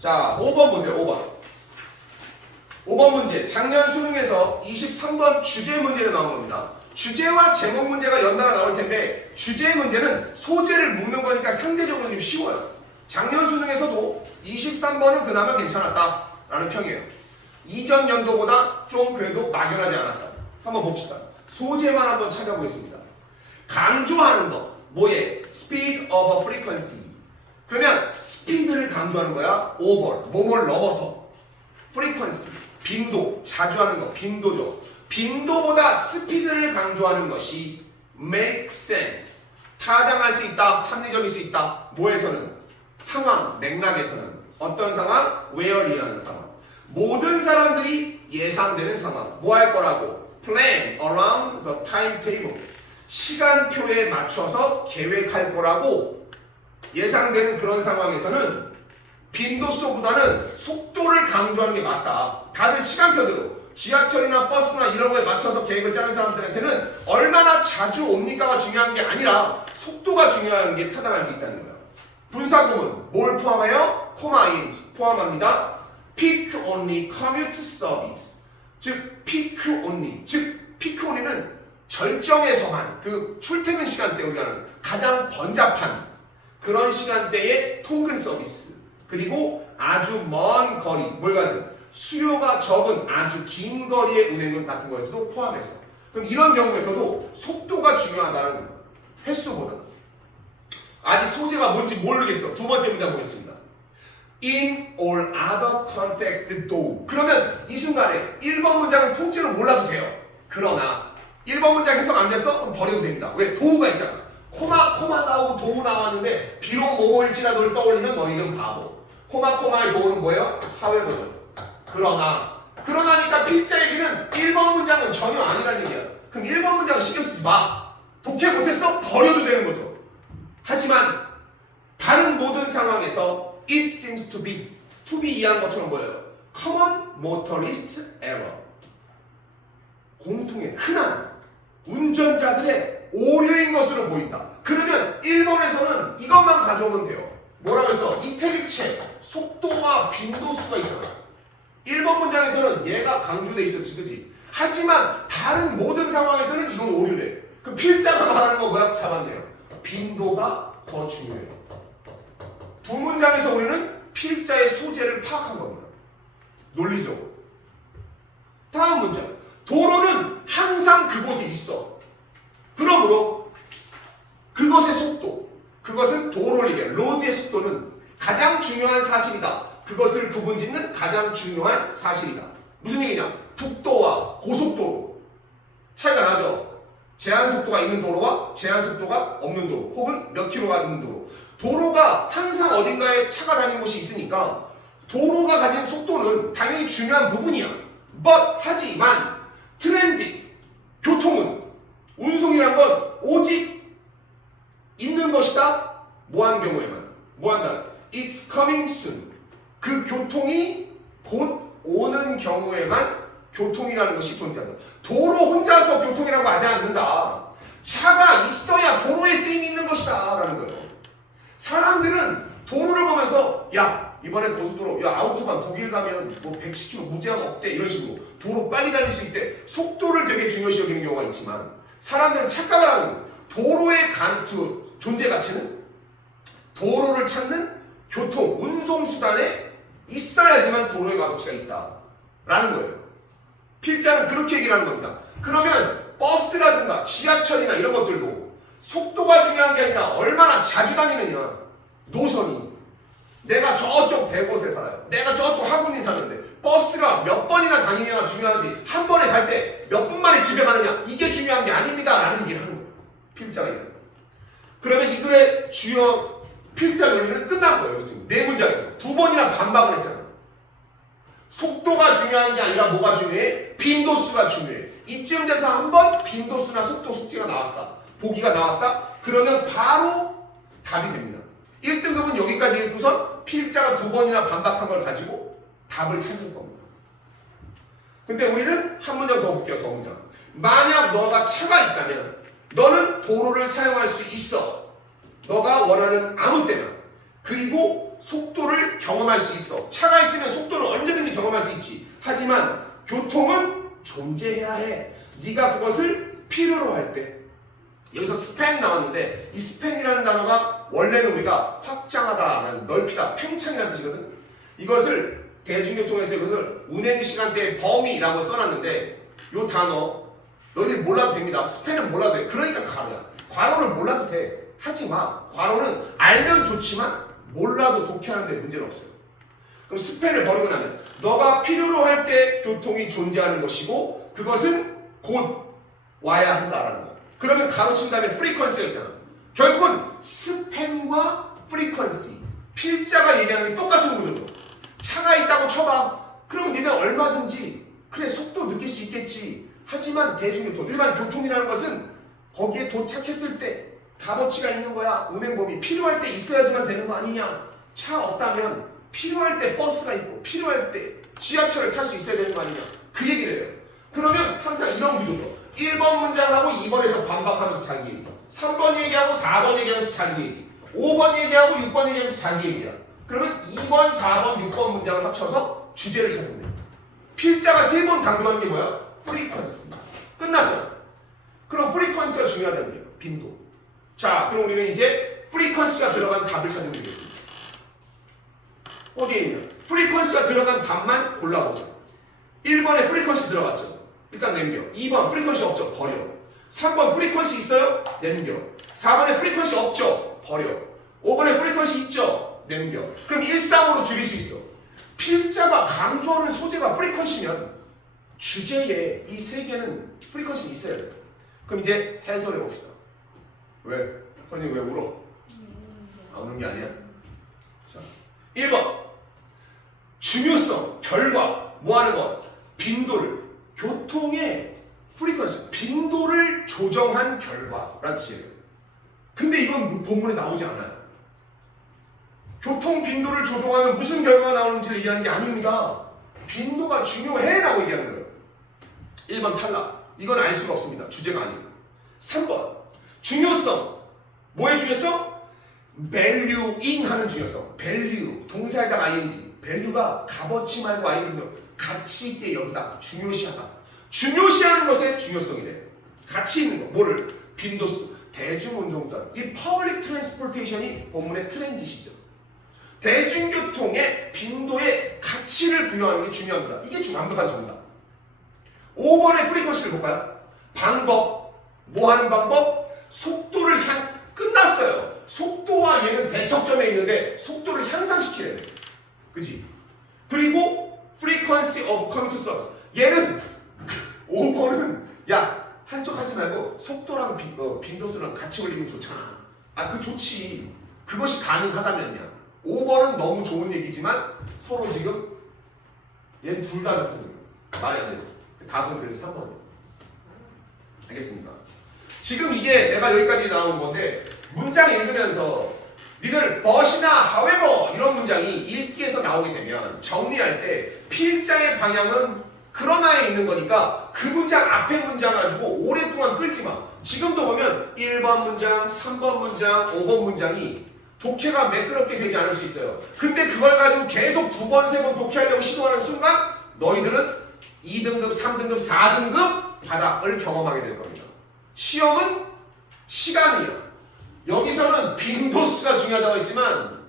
자, 5번 보세요. 5번. 5번 문제. 작년 수능에서 23번 주제 문제로 나온 겁니다. 주제와 제목 문제가 연달아 나올 텐데 주제 문제는 소재를 묻는 거니까 상대적으로 좀 쉬워요. 작년 수능에서도 23번은 그나마 괜찮았다라는 평이에요. 이전 연도보다 좀 그래도 막연하지 않았다. 한번 봅시다. 소재만 한번 찾아보겠습니다. 강조하는 거. 뭐에? Speed over frequency. 그러면 스피드를 강조하는 거야. over. 뭐뭘 넘어서. frequency. 빈도. 자주 하는 거. 빈도죠. 빈도보다 스피드를 강조하는 것이 make sense. 타당할 수 있다. 합리적일 수 있다. 뭐에서는? 상황, 맥락에서는. 어떤 상황? where이라는 상황. 모든 사람들이 예상되는 상황. 뭐 할 거라고? plan around the timetable. 시간표에 맞춰서 계획할 거라고 예상되는 그런 상황에서는 빈도수보다는 속도를 강조하는 게 맞다. 다들 시간표대로 지하철이나 버스나 이런 거에 맞춰서 계획을 짜는 사람들한테는 얼마나 자주 옵니까가 중요한 게 아니라 속도가 중요한 게 타당할 수 있다는 거예요. 분사구문 뭘 포함해요? 코마 ing 포함합니다. peak only commute service 즉 peak only 즉 peak only는 절정에서만 그 출퇴근 시간대 우리가 하는 가장 번잡한 그런 시간대의 통근 서비스 그리고 아주 먼 거리 뭘 가진 수요가 적은 아주 긴 거리의 운행 같은 거에서도 포함해서 그럼 이런 경우에서도 속도가 중요하다는 횟수보다 아직 소재가 뭔지 모르겠어. 두 번째 문제 보겠습니다. In all other contexts though 그러면 이 순간에 1번 문장은 통째로 몰라도 돼요. 그러나 1번 문장 해석 안 됐어? 그럼 버려도 됩니다. 왜? 도우가 있잖아. 코마 나오고 도우 나왔는데 비록 뭐일지라도를 떠올리면 너희는 바보. 코마의 도우는 뭐예요? 하회버전. 그러나니까 필자 얘기는 1번 문장은 전혀 아니라는 얘기야. 그럼 1번 문장은 신경 쓰지 마. 독해 못했어? 버려도 되는 거죠. 하지만 다른 모든 상황에서 it seems to be 이해한 것처럼 보여요. common motorist error. 공통의 흔한 운전자들의 오류인 것으로 보인다. 그러면 1번에서는 이것만 가져오면 돼요. 뭐라고 해서 이태릭 체 속도와 빈도수가 있잖아. 1번 문장에서는 얘가 강조돼 있었지, 그지? 하지만 다른 모든 상황에서는 이건 오류래. 그럼 필자가 말하는 거 뭐야? 잡았네요. 빈도가 더 중요해요. 두 문장에서 우리는 필자의 소재를 파악한 겁니다. 논리적으로. 다음 문장. 도로는 항상 그곳에 있어. 그러므로 그것의 속도, 그것은 도로를 얘기해. 로드의 속도는 가장 중요한 사실이다. 그것을 구분짓는 가장 중요한 사실이다. 무슨 얘기냐? 국도와 고속도로 차이가 나죠. 제한 속도가 있는 도로와 제한 속도가 없는 도로 혹은 몇 킬로 가는 도로. 도로가 항상 어딘가에 차가 다니는 곳이 있으니까 도로가 가진 속도는 당연히 중요한 부분이야. 하지만 트랜짓, 교통은 운송이란 건 오직 있는 것이다. 뭐한 경우에만. 뭐한다? It's coming soon. 그 교통이 곧 오는 경우에만 교통이라는 것이 존재한다. 도로 혼자서 교통이라고 하지 않는다. 차가 있어야 도로에 쓰임이 있는 것이다 라는 거예요. 사람들은 도로를 보면서 야 이번에 고속도로 야 아우토반 독일 가면 뭐 110km 무제한 없대 이런 식으로 도로 빨리 달릴 수 있대. 속도를 되게 중요시 여기는 경우가 있지만 사람들은 착각을 하는 도로의 존재 가치는 도로를 찾는 교통, 운송수단에 있어야지만 도로의 값어치가 있다 라는 거예요. 필자는 그렇게 얘기를 하는 겁니다. 그러면 버스라든가 지하철이나 이런 것들도 속도가 중요한 게 아니라 얼마나 자주 다니느냐. 노선이 내가 저쪽 대곳에 살아요. 내가 저쪽 하군이 사는데 버스가 몇 번이나 다니냐가 중요하지 한 번에 갈 때 몇 분 만에 집에 가느냐 이게 중요한 게 아닙니다 라는 얘기를 하는 거예요. 필자가 얘기하는 거예요. 그러면 이 글의 주요 필자 논리는 끝난 거예요. 지금 네 문장에서 두 번이나 반박을 했잖아. 속도가 중요한 게 아니라 뭐가 중요해? 빈도수가 중요해. 이쯤 돼서 한번 빈도수나 속도 숙제가 나왔다. 보기가 나왔다. 그러면 바로 답이 됩니다. 1등급은 여기까지 읽고선 필자가 두 번이나 반박한 걸 가지고 답을 찾을 겁니다. 근데 우리는 한 문장 더 볼게요. 더 문장. 만약 너가 차가 있다면 너는 도로를 사용할 수 있어. 너가 원하는 아무 때나. 그리고 속도를 경험할 수 있어. 차가 있으면 속도를 언제든지 경험할 수 있지. 하지만 교통은 존재해야 해. 네가 그것을 필요로 할 때. 여기서 스팬 나왔는데 이 스팬이라는 단어가 원래는 우리가 확장하다, 넓히다, 팽창이라는 뜻이거든. 이것을 대중교통에서 이것을 운행 시간대의 범위라고 써놨는데 이 단어 너희들이 몰라도 됩니다. 스팬은 몰라도 돼. 그러니까 괄호야. 괄호를 몰라도 돼. 하지 마. 괄호는 알면 좋지만 몰라도 독해하는데 문제는 없어요. 그럼 스팬을 버리고 나면 너가 필요로 할 때 교통이 존재하는 것이고 그것은 곧 와야 한다라는 거. 그러면 가로친 다음에 프리퀀시가 있잖아. 결국은 스팬과 프리퀀시 필자가 얘기하는 게 똑같은 구조죠. 차가 있다고 쳐봐. 그럼 니는 얼마든지 그래 속도 느낄 수 있겠지. 하지만 대중교통, 일반 교통이라는 것은 거기에 도착했을 때 값어치가 있는 거야. 운행범위 필요할 때 있어야지만 되는 거 아니냐. 차 없다면 필요할 때 버스가 있고 필요할 때 지하철을 탈 수 있어야 되는 거 아니냐. 그 얘기를 해요. 그러면 항상 이런 구조죠. 1번 문장하고 2번에서 반박하면서 자기 얘기, 3번 얘기하고 4번 얘기하면서 자기 얘기, 5번 얘기하고 6번 얘기하면서 자기 얘기야. 그러면 2번, 4번, 6번 문장을 합쳐서 주제를 찾으면 돼. 필자가 3번 강조하는 게 뭐야? 프리퀀시. 끝났죠? 그럼 프리퀀시가 중요하다는 거예요. 빈도. 자, 그럼 우리는 이제 프리퀀시가 들어간 답을 찾으면 되겠습니다. 어디에 있냐? 프리퀀시가 들어간 답만 골라보자. 1번에 프리퀀시 들어갔죠? 일단 남겨. 2번 프리퀀시 없죠? 버려. 3번 프리퀀시 있어요? 남겨. 4번에 프리퀀시 없죠? 버려. 5번에 프리퀀시 있죠? 남겨. 그럼 1, 3으로 줄일 수 있어. 필자가 강조하는 소재가 프리퀀시면 주제에 이 세 개는 프리퀀시 있어야 돼. 그럼 이제 해설해 봅시다. 왜? 선생님 왜 울어? 안 우는 게 아니야? 자, 1번 중요성, 결과, 뭐 하는 것? 빈도를, 교통의 프리퀀시, 빈도를 조정한 결과라는 뜻이에요. 근데 이건 본문에 나오지 않아요. 교통 빈도를 조정하면 무슨 결과가 나오는지를 얘기하는 게 아닙니다. 빈도가 중요해 라고 얘기하는 거예요. 1번 탈락. 이건 알 수가 없습니다. 주제가 아니고. 3번 중요성. 뭐의 중요성? valuing 하는 중요성. value 동사에다가 ing. value가 값어치 말고 ing. 가치 있게 여기다. 중요시하다. 중요시하는 것의 중요성이래. 가치 있는 거. 뭐를? 빈도수. 대중운송수단. 이 public transportation이 본문의 트랜짓이죠. 대중교통의 빈도에 가치를 부여하는 게 중요합니다. 이게 완벽한 정답. 5번의 프리퀀시를 볼까요? 방법. 뭐 하는 방법? 속도를 끝났어요. 속도와 얘는 대척점에 있는데 속도를 향상시키래. 그지? 그리고 frequency of coming to service. 얘는 5번은 야 한쪽 하지 말고 속도랑 빈도수랑 같이 올리면 좋잖아. 아, 그 좋지. 그것이 가능하다면요. 5번은 너무 좋은 얘기지만 서로 지금 얘는 둘 다 좋거든요. 말이 안 되죠. 답은 그래서 3번이에요. 알겠습니까? 지금 이게 내가 여기까지 나온 건데 문장 읽으면서 니들 but이나 however 이런 문장이 읽기에서 나오게 되면 정리할 때 필자의 방향은 그러나에 있는 거니까 그 문장 앞에 문장 가지고 오랫동안 끌지 마. 지금도 보면 1번 문장, 3번 문장, 5번 문장이 독해가 매끄럽게 되지 않을 수 있어요. 근데 그걸 가지고 계속 2번, 3번 독해하려고 시도하는 순간 너희들은 2등급, 3등급, 4등급 바닥을 경험하게 될 겁니다. 시험은 시간이야. 여기서는 빈도수가 중요하다고 했지만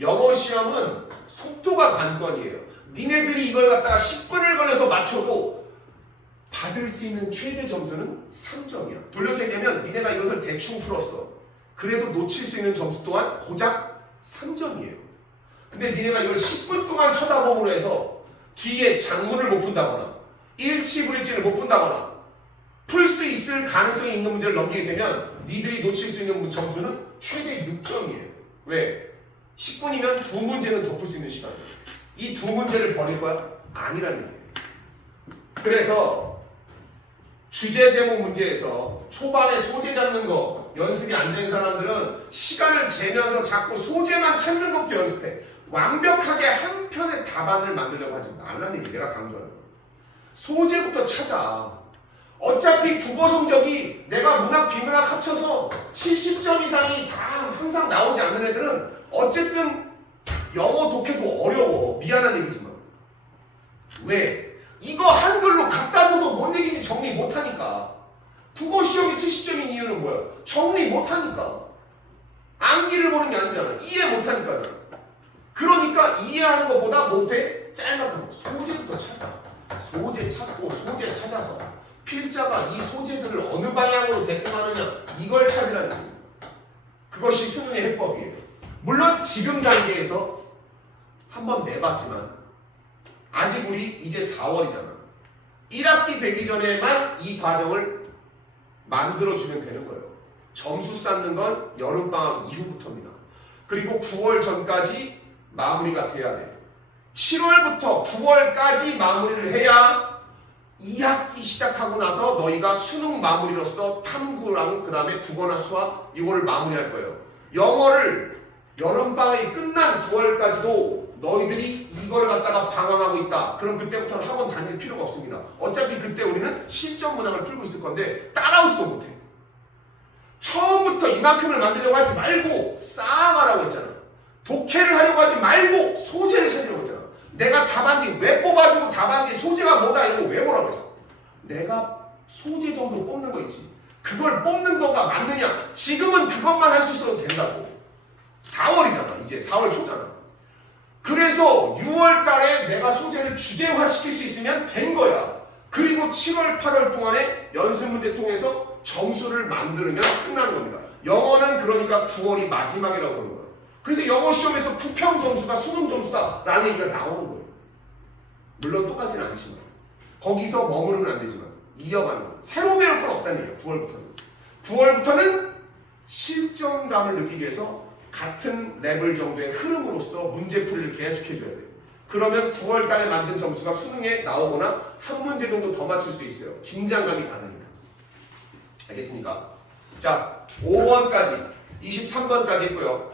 영어 시험은 속도가 관건이에요. 니네들이 이걸 갖다가 10분을 걸려서 맞춰도 받을 수 있는 최대 점수는 3점이야. 돌려서 얘기하면 니네가 이것을 대충 풀었어. 그래도 놓칠 수 있는 점수 또한 고작 3점이에요. 근데 니네가 이걸 10분 동안 쳐다봄으로 해서 뒤에 장문을 못 푼다거나 일치불일치를 못 푼다거나 풀 수 있을 가능성이 있는 문제를 넘기게 되면 니들이 놓칠 수 있는 점수는 최대 6점이에요. 왜? 10분이면 2문제는 더 풀 수 있는 시간이에요. 이 2문제를 버릴 거야? 아니라는 얘기예요. 그래서 주제 제목 문제에서 초반에 소재 잡는 거 연습이 안 된 사람들은 시간을 재면서 자꾸 소재만 찾는 것부터 연습해. 완벽하게 한 편의 답안을 만들려고 하지 말라는 얘기 내가 강조하는 거야. 소재부터 찾아. 어차피 국어 성적이 내가 문학, 비문학 합쳐서 70점 이상이 다 항상 나오지 않는 애들은 어쨌든 영어 독해도 어려워. 미안한 얘기지만. 왜? 이거 한글로 갖다 줘도 뭔 얘기인지 정리 못하니까. 국어 시험이 70점인 이유는 뭐야? 정리 못하니까. 암기를 보는 게 아니잖아. 이해 못하니까요. 그러니까 이해하는 것보다 못해? 짤막한 거. 소재부터 찾아. 소재 찾고 소재 찾아서 필자가 이 소재들을 어느 방향으로 대응하느냐 이걸 찾으라는 거예요. 그것이 수능의 해법이에요. 물론 지금 단계에서 한번 내봤지만 아직 우리 이제 4월이잖아. 1학기 되기 전에만 이 과정을 만들어주면 되는 거예요. 점수 쌓는 건 여름방학 이후부터입니다. 그리고 9월 전까지 마무리가 돼야 돼요. 7월부터 9월까지 마무리를 해야 2학기 시작하고 나서 너희가 수능 마무리로서 탐구랑 그 다음에 국어나 수학 이거를 마무리할 거예요. 영어를 여름방학이 끝난 9월까지도 너희들이 이걸 갖다가 방황하고 있다. 그럼 그때부터는 학원 다닐 필요가 없습니다. 어차피 그때 우리는 실전 문항을 풀고 있을 건데 따라오지도 못해. 처음부터 이만큼을 만들려고 하지 말고 쌓아가라고 했잖아. 독해를 하려고 하지 말고 소재를 찾으려고 했잖아. 내가 답안지 왜 뽑아주고 답안지 소재가 뭐다 이거 왜 보라고 했어? 내가 소재 정도 뽑는 거 있지. 그걸 뽑는 거가 맞느냐? 지금은 그것만 할 수 있어도 된다고. 4월이잖아. 이제 4월 초잖아. 그래서 6월 달에 내가 소재를 주제화 시킬 수 있으면 된 거야. 그리고 7월, 8월 동안에 연습 문제 통해서 점수를 만들면 끝나는 겁니다. 영어는 그러니까 9월이 마지막이라고 그러는 거예요. 그래서 영어 시험에서 부평 점수가 수능 점수다 라는 얘기가 나오는 거예요. 물론 똑같지는 않지만 거기서 머무르면 안 되지만 이어가는 거예요. 새로 배울 건 없다는 얘기예요. 9월부터는 실전감을 느끼기 위해서 같은 레벨 정도의 흐름으로서 문제풀이를 계속해줘야 돼요. 그러면 9월 달에 만든 점수가 수능에 나오거나 한 문제 정도 더 맞출 수 있어요. 긴장감이 가능니까. 알겠습니까? 자, 5번까지 23번까지 했고요.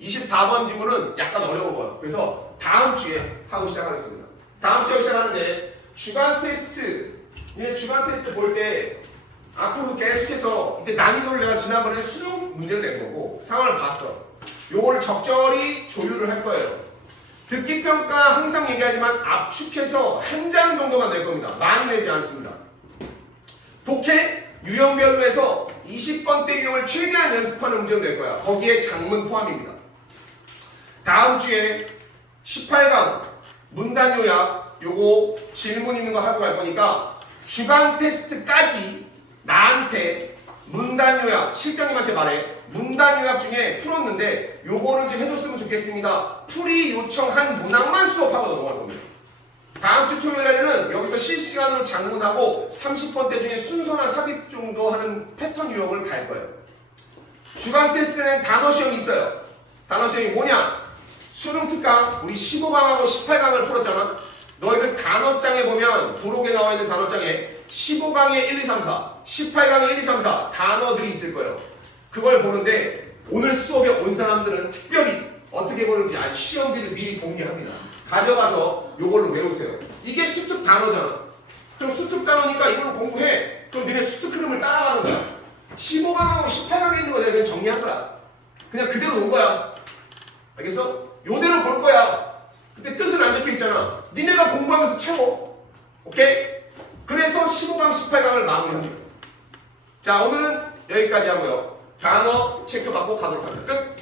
24번 지문은 약간 어려워 보여요. 그래서 다음 주에 하고 시작하겠습니다. 다음 주에 시작하는데 주간 테스트, 이제 주간 테스트 볼 때 앞으로 계속해서 이제 난이도를 내가 지난번에 수능 문제를 낸 거고 상황을 봤어. 요거를 적절히 조율을 할 거예요. 듣기평가 항상 얘기하지만 압축해서 한 장 정도만 낼 겁니다. 많이 내지 않습니다. 독해 유형별로 해서 20번대 유형을 최대한 연습하는 문제를 낼 거야. 거기에 장문 포함입니다. 다음 주에 18강 문단 요약 요거 질문 있는 거 하고 갈 거니까 주간 테스트까지 나한테 문단 요약 실장님한테 말해. 문단 요약 중에 풀었는데 요거는 좀 해줬으면 좋겠습니다. 풀이 요청한 문항만 수업하고 넘어갈 겁니다. 다음 주 토요일에는 여기서 실시간으로 장문하고 30번대 중에 순서나 삽입 정도 하는 패턴 유형을 갈 거예요. 주간 테스트는 단어 시험이 있어요. 단어 시험이 뭐냐? 수능 특강 우리 15강하고 18강을 풀었잖아. 너희들 단어장에 보면 부록에 나와 있는 단어장에 15강에 1, 2, 3, 4, 18강에 1, 2, 3, 4 단어들이 있을 거예요. 그걸 보는데 오늘 수업에 온 사람들은 특별히 어떻게 보는지 시험지를 미리 공개합니다. 가져가서 이걸로 외우세요. 이게 수특 단어잖아. 그럼 수특 단어니까 이걸로 공부해. 그럼 니네 수특 흐름을 따라가는 거야. 15강하고 18강에 있는 거 내가 그냥 정리한 거야. 그냥 그대로 온 거야. 알겠어? 요대로 볼 거야. 근데 뜻은 안 적혀 있잖아. 니네가 공부하면서 채워. 오케이? 그래서 15강, 18강을 마무리합니다. 자, 오늘은 여기까지 하고요. 단어 체크받고 가도록 합니다. 끝!